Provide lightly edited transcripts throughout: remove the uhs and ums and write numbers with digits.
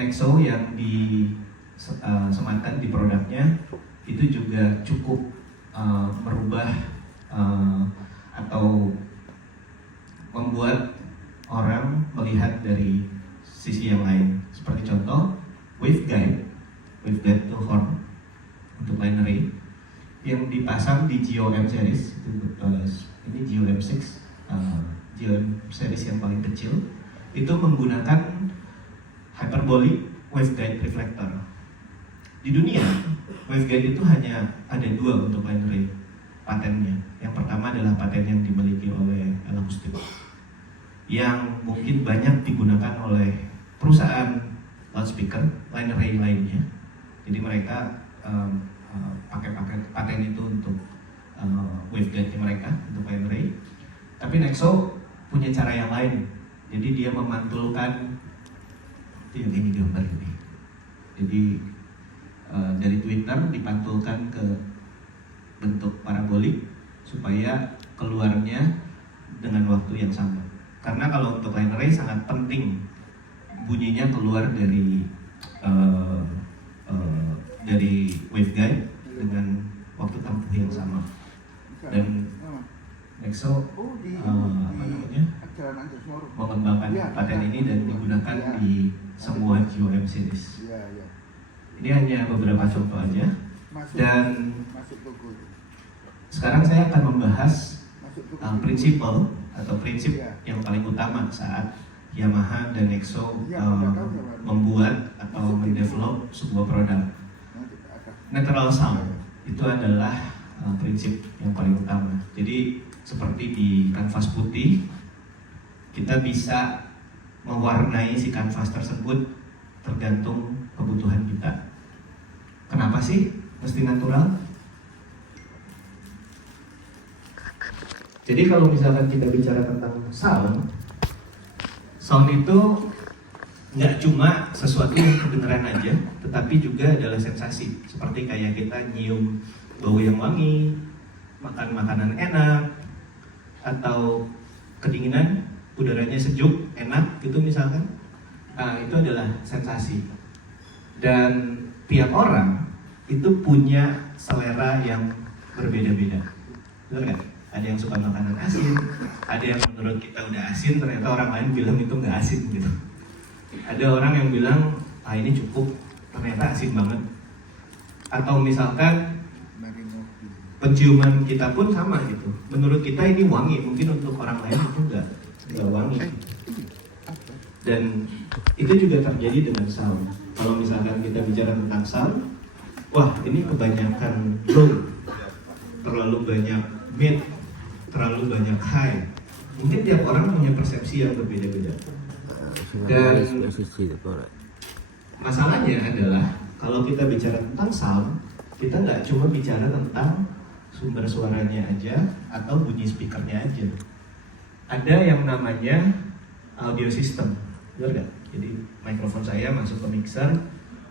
Nexo yang sematkan di produknya itu juga cukup merubah atau membuat orang melihat dari sisi yang lain. Seperti contoh waveguide to horn untuk line array yang dipasang di Geo M series ini Geo M6 Geo M series yang paling kecil itu menggunakan hyperbolic waveguide reflector. Di dunia waveguide itu hanya ada dua untuk line array patennya. Yang pertama adalah paten yang dimiliki oleh L-Acoustic yang mungkin banyak digunakan oleh perusahaan loudspeaker line array lainnya. Jadi mereka pakai paten itu untuk waveguide mereka untuk line array. Tapi Nexo punya cara yang lain. Jadi dia memantulkan itu yang ini gambar ini. Jadi dari Twitter dipantulkan ke bentuk parabolik supaya keluarnya dengan waktu yang sama. Karena kalau untuk line array sangat penting bunyinya keluar dari waveguide dengan waktu tempuh yang sama. Dan Nexo mengembangkan paten ini dan digunakan di semua Geo M series. Ini hanya beberapa contoh aja. Dan sekarang saya akan membahas prinsip yang paling utama saat Yamaha dan Nexo membuat atau mendevelop sebuah produk. Natural sound itu adalah prinsip yang paling utama. Jadi seperti di kanvas putih, kita bisa mewarnai si kanvas tersebut tergantung kebutuhan kita. Kenapa sih mesti natural? Jadi kalau misalkan kita bicara tentang sound itu nggak cuma sesuatu yang kedengeran aja, tetapi juga adalah sensasi. Seperti kayak kita nyium bau yang wangi, makan makanan enak, atau kedinginan, udaranya sejuk, enak gitu misalkan. Itu adalah sensasi. Dan tiap orang itu punya selera yang berbeda-beda. Betul nggak? Ada yang suka makanan asin, ada yang menurut kita udah asin, ternyata orang lain bilang itu nggak asin gitu. Ada orang yang bilang, ini cukup, ternyata asin banget. Atau misalkan penciuman kita pun sama gitu. Menurut kita ini wangi, mungkin untuk orang lain itu nggak wangi. Dan itu juga terjadi dengan sound. Kalau misalkan kita bicara tentang sound, wah ini kebanyakan low, terlalu banyak mid, terlalu banyak high. Mungkin tiap orang punya persepsi yang berbeda-beda. Dan masalahnya adalah kalau kita bicara tentang sound, kita nggak cuma bicara tentang sumber suaranya aja atau bunyi speakernya aja. Ada yang namanya audio system, benar nggak? Jadi mikrofon saya masuk ke mixer,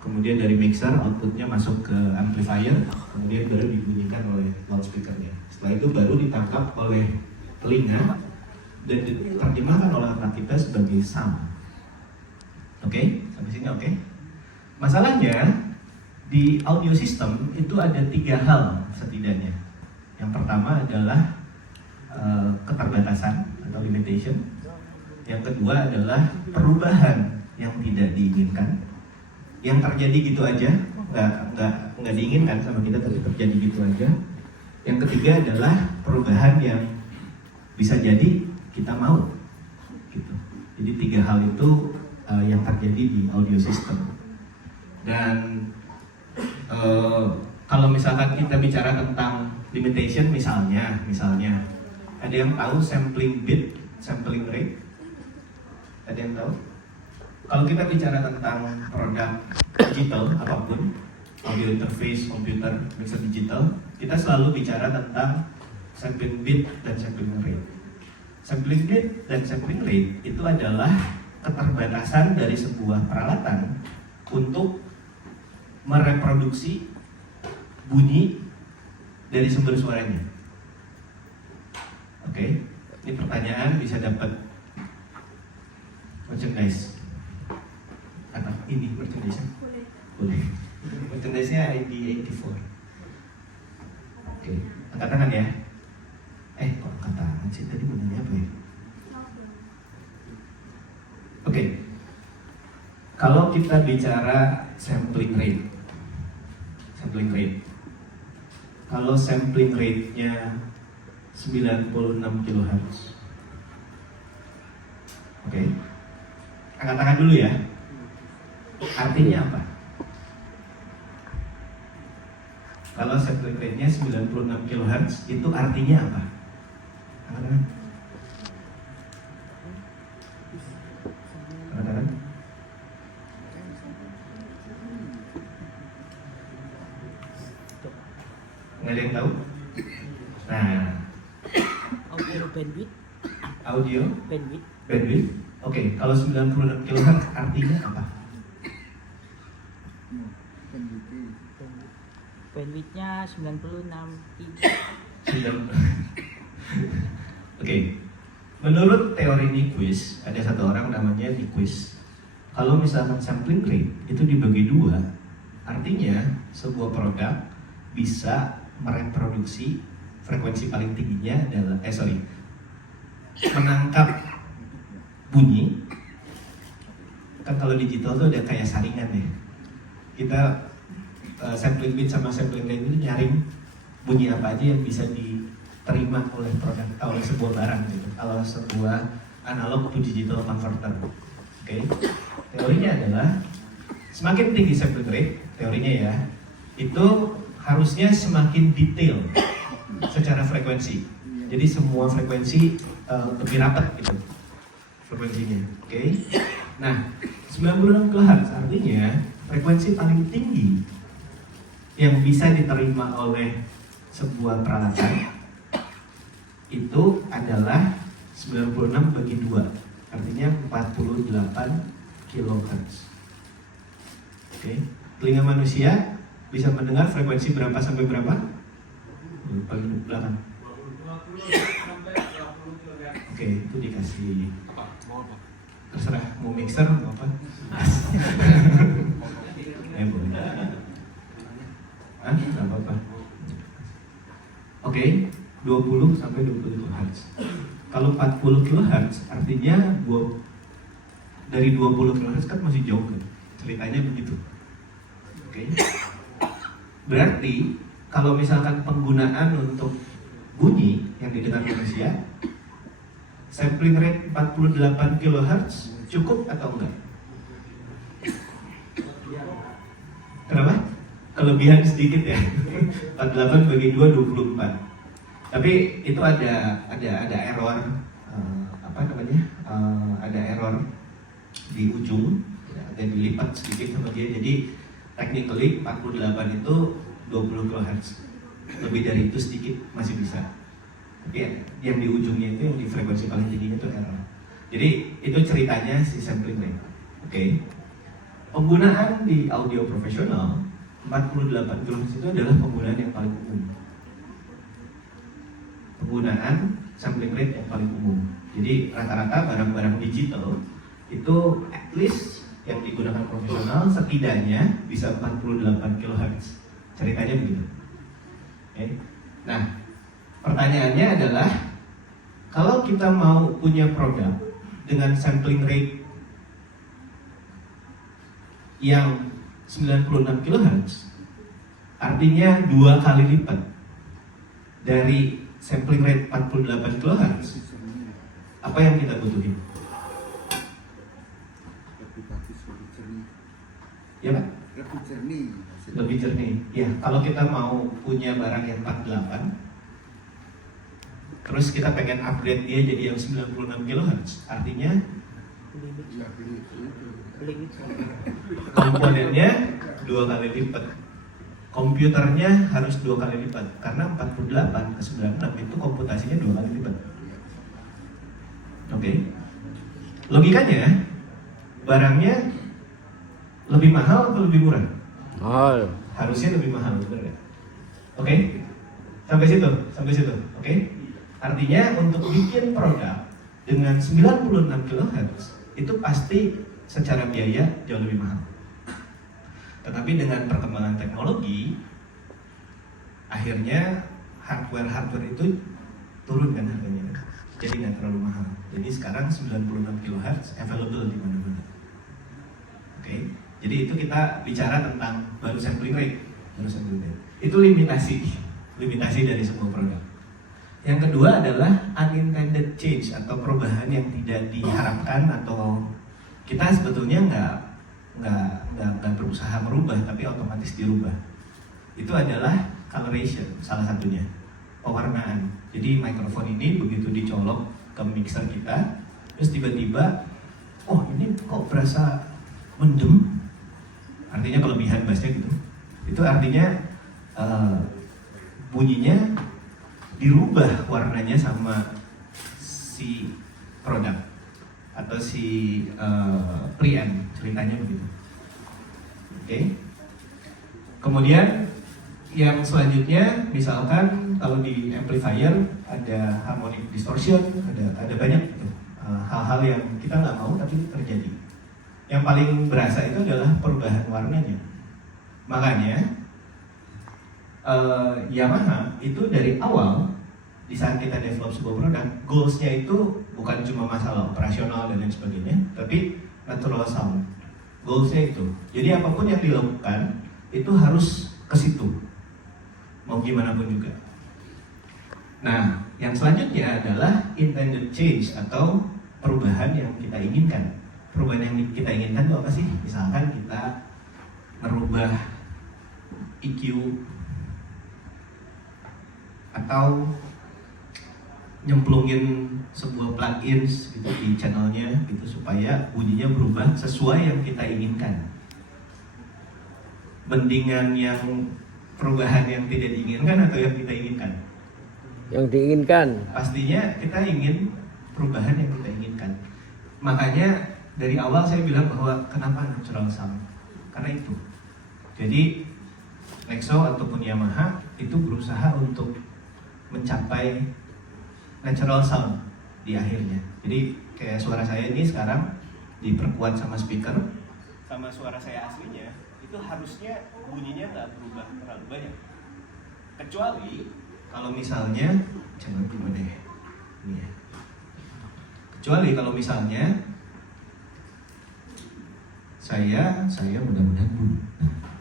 kemudian dari mixer outputnya masuk ke amplifier, kemudian baru dibunyikan oleh loudspeakernya. Setelah itu baru ditangkap oleh telinga dan diterjemahkan oleh otak kita sebagai sound. Oke, sampai sini oke? Masalahnya di audio system itu ada 3 hal setidaknya. Yang pertama adalah keterbatasan atau limitation. Yang kedua adalah perubahan yang tidak diinginkan, yang terjadi gitu aja, nggak diinginkan sama kita tapi terjadi gitu aja. Yang ketiga adalah perubahan yang bisa jadi kita mau, gitu. Jadi 3 hal itu yang terjadi di audio system. Dan kalau misalkan kita bicara tentang limitation, misalnya ada yang tahu sampling bit, sampling rate? Ada yang tahu? Kalau kita bicara tentang produk digital apapun, audio interface, komputer, mixer digital, kita selalu bicara tentang sampling bit dan sampling rate. Sampling bit dan sampling rate itu adalah keterbatasan dari sebuah peralatan untuk mereproduksi bunyi dari sumber suaranya. Oke, ini pertanyaan bisa dapat merchandise. ini merchandise-nya? Boleh. Merchandise-nya ID84. Oke, angkat tangan ya. Kok angkat tangan sih? Tadi mau nanya apa ya? Oke. Kalau kita bicara sampling rate. Kalau sampling rate-nya 96 kHz. Oke. Angkat tangan dulu ya. Artinya apa? Kalau sampling rate-nya 96 kHz itu artinya apa? Angkat tangan. Angkat tangan. Nggak ada yang tahu? Nah, Audio bandwidth. audio Bandwidth. bandwidth. Oke, kalau 96 kHz artinya apa? Bandwidthnya 96 Oke, menurut teori Nyquist, ada satu orang namanya Nyquist. Kalau misalkan sampling rate itu dibagi dua, artinya sebuah produk bisa mereproduksi frekuensi paling tingginya adalah menangkap bunyi. Kan kalau digital tuh ada kayak saringan ya. Kita sampling bit sama sampling rate itu nyaring bunyi apa aja yang bisa diterima oleh produk oleh sebuah barang gitu. Kalau sebuah analog to digital converter. Oke. Teorinya adalah semakin tinggi sampling rate, teorinya ya, itu harusnya semakin detail secara frekuensi. Jadi semua frekuensi lebih rapat gitu frekuensinya. Oke. Nah, 96 kHz artinya frekuensi paling tinggi yang bisa diterima oleh sebuah peralatan itu adalah 96 bagi 2, artinya 48 kHz. Oke. Telinga manusia bisa mendengar frekuensi berapa sampai berapa? Paling belakang. Oke, itu dikasih. Terserah mau mixer mau apa? Boleh. Nggak apa-apa. Oke, 20 sampai 20 kHz. Kalau 40 kHz artinya dari 20 kHz kan masih jauh kan? Ceritanya begitu. Oke. Berarti kalau misalkan penggunaan untuk bunyi yang didengar manusia, sampling rate 48 kHz cukup atau enggak? Kenapa? Kelebihan sedikit ya. 48 bagi 2 24. Tapi itu ada error ada error di ujung, ada dilipat sedikit sama dia. Jadi technically 48 itu 20 kHz. Lebih dari itu sedikit masih bisa. Tapi yang di ujungnya itu, yang di frekuensi paling tingginya itu error. Jadi itu ceritanya si sampling rate. Oke. Penggunaan di audio profesional 48 kHz itu adalah penggunaan yang paling umum. Penggunaan sampling rate yang paling umum. Jadi rata-rata barang-barang digital itu at least yang digunakan profesional setidaknya bisa 48 kHz. Ceritanya begitu. Oke. Nah, pertanyaannya adalah kalau kita mau punya produk dengan sampling rate yang 96 kHz, artinya 2 kali lipat dari sampling rate 48 kHz, apa yang kita butuhin? Ya Pak? Lebih jernih. Ya, kalau kita mau punya barang yang 48, terus kita pengen upgrade dia jadi yang 96 kHz, artinya komponennya 2 kali lipat, komputernya harus 2 kali lipat, karena 48 ke 96 itu komputasinya 2 kali lipat. Oke. Logikanya barangnya lebih mahal atau lebih murah? Mahal. Harusnya lebih mahal, benar nggak? Oke. Sampai situ. Oke. Artinya untuk bikin produk dengan 96 kHz itu pasti secara biaya jauh lebih mahal. Tetapi dengan perkembangan teknologi, akhirnya hardware itu turun kan harganya, jadi nggak terlalu mahal. Jadi sekarang 96 kHz available di mana-mana. Oke, jadi itu kita bicara tentang baru sampling rate. Itu limitasi dari sebuah produk. Yang kedua adalah unintended change atau perubahan yang tidak diharapkan atau kita sebetulnya nggak berusaha merubah tapi otomatis dirubah. Itu adalah coloration salah satunya, pewarnaan. Jadi mikrofon ini begitu dicolok ke mixer kita, terus tiba-tiba, oh ini kok berasa mendem, artinya kelebihan bassnya gitu. Itu artinya bunyinya dirubah warnanya sama si produk atau si preamp, ceritanya begitu. Oke. Kemudian yang selanjutnya, misalkan kalau di amplifier ada harmonic distortion, ada banyak gitu, hal-hal yang kita nggak mau tapi terjadi. Yang paling berasa itu adalah perubahan warnanya. Makanya Yamaha itu dari awal di saat kita develop sebuah produk, goals-nya itu bukan cuma masalah operasional dan lain sebagainya, tapi natural sound. Goals-nya itu. Jadi apapun yang dilakukan itu harus ke situ. Mau gimana pun juga. Nah, yang selanjutnya adalah intended change atau perubahan yang kita inginkan. Perubahan yang kita inginkan itu apa sih? Misalkan kita merubah EQ atau nyemplungin sebuah plugins gitu di channelnya gitu supaya bunyinya berubah sesuai yang kita inginkan. Mendingan yang perubahan yang tidak diinginkan atau yang kita inginkan? Yang diinginkan. Pastinya kita ingin perubahan yang kita inginkan. Makanya dari awal saya bilang bahwa kenapa natural sound? Karena itu. Jadi Nexo ataupun Yamaha itu berusaha untuk mencapai natural sound di akhirnya. Jadi kayak suara saya ini sekarang diperkuat sama speaker, sama suara saya aslinya itu harusnya bunyinya nggak berubah terlalu banyak. Kecuali kalau misalnya, jangan dulu deh, ini ya. Kecuali kalau misalnya saya mudah-mudahan dulu.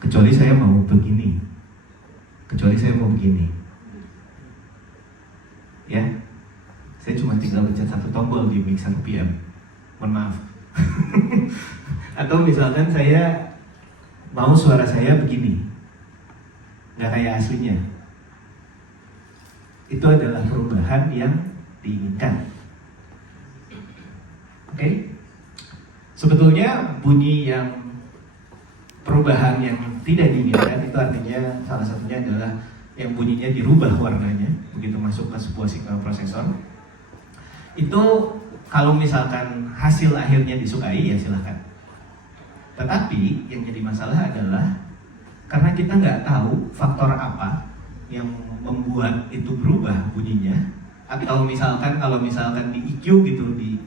Kecuali saya mau begini, ya. Saya cuma tinggal pencet satu tombol di mixer PM. Mohon maaf. Atau misalkan saya mau suara saya begini, nggak kayak aslinya. Itu adalah perubahan yang diinginkan. Oke? Sebetulnya bunyi yang perubahan yang tidak diinginkan itu artinya salah satunya adalah yang bunyinya dirubah warnanya begitu masuk ke sebuah signal prosesor. Itu kalau misalkan hasil akhirnya disukai ya silahkan. Tetapi yang jadi masalah adalah karena kita nggak tahu faktor apa yang membuat itu berubah bunyinya, atau misalkan kalau misalkan di EQ gitu di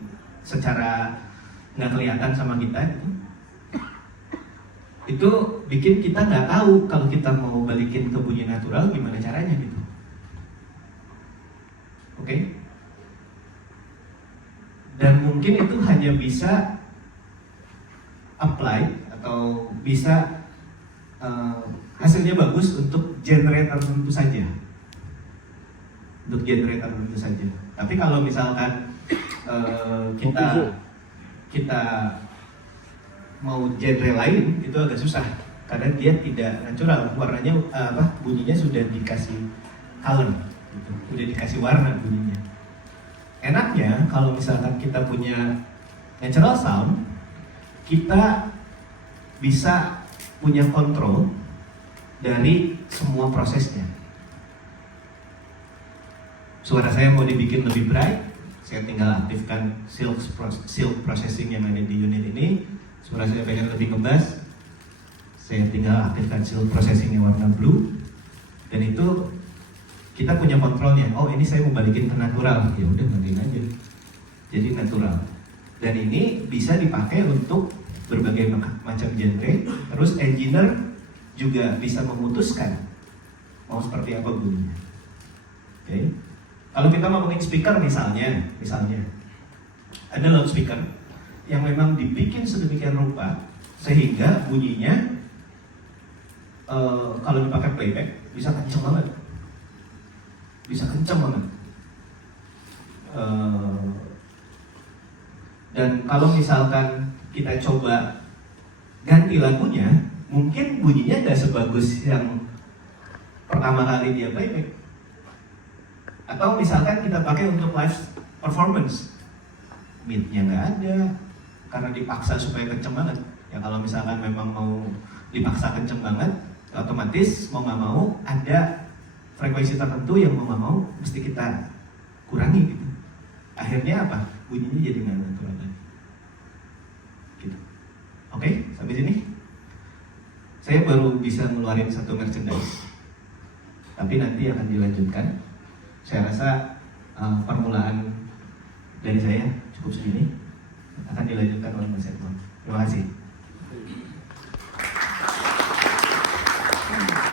secara nggak kelihatan sama kita gitu, itu bikin kita nggak tahu kalau kita mau balikin ke bunyi natural gimana caranya gitu. Oke? Dan mungkin itu hanya bisa apply atau bisa hasilnya bagus untuk generator tertentu saja. Untuk generator tertentu saja. Tapi kalau misalkan kita mau genre lain itu agak susah karena dia tidak natural, warnanya bunyinya sudah dikasih color gitu. Sudah dikasih warna bunyinya. Enaknya kalau misalkan kita punya natural sound, kita bisa punya kontrol dari semua prosesnya. Suara saya mau dibikin lebih bright, saya tinggal aktifkan silk processing yang ada di unit ini. Suara saya pengen lebih ngebas, saya tinggal aktifkan silk processing yang warna blue. Dan itu kita punya kontrolnya. Oh ini saya mau balikin ke natural, ya udah gantiin aja jadi natural. Dan ini bisa dipakai untuk berbagai macam genre. Terus engineer juga bisa memutuskan mau seperti apa bunyinya. Oke. Kalau kita ngomongin speaker misalnya ada loudspeaker yang memang dibikin sedemikian rupa sehingga bunyinya kalau dipakai playback bisa kenceng banget, dan kalau misalkan kita coba ganti lagunya, mungkin bunyinya nggak sebagus yang pertama kali dia playback. Atau misalkan kita pakai untuk live performance, mid-nya nggak ada karena dipaksa supaya kenceng banget. Ya kalau misalkan memang mau dipaksa kenceng banget, otomatis mau nggak mau ada frekuensi tertentu yang mau nggak mau mesti kita kurangi gitu. Akhirnya apa? Bunyinya jadi nggak natural lagi. Gitu. Oke, sampai sini. Saya baru bisa ngeluarin satu merchandise, tapi nanti akan dilanjutkan. Saya rasa permulaan dari saya cukup segini, akan dilanjutkan oleh Mas Edmond. Terima kasih.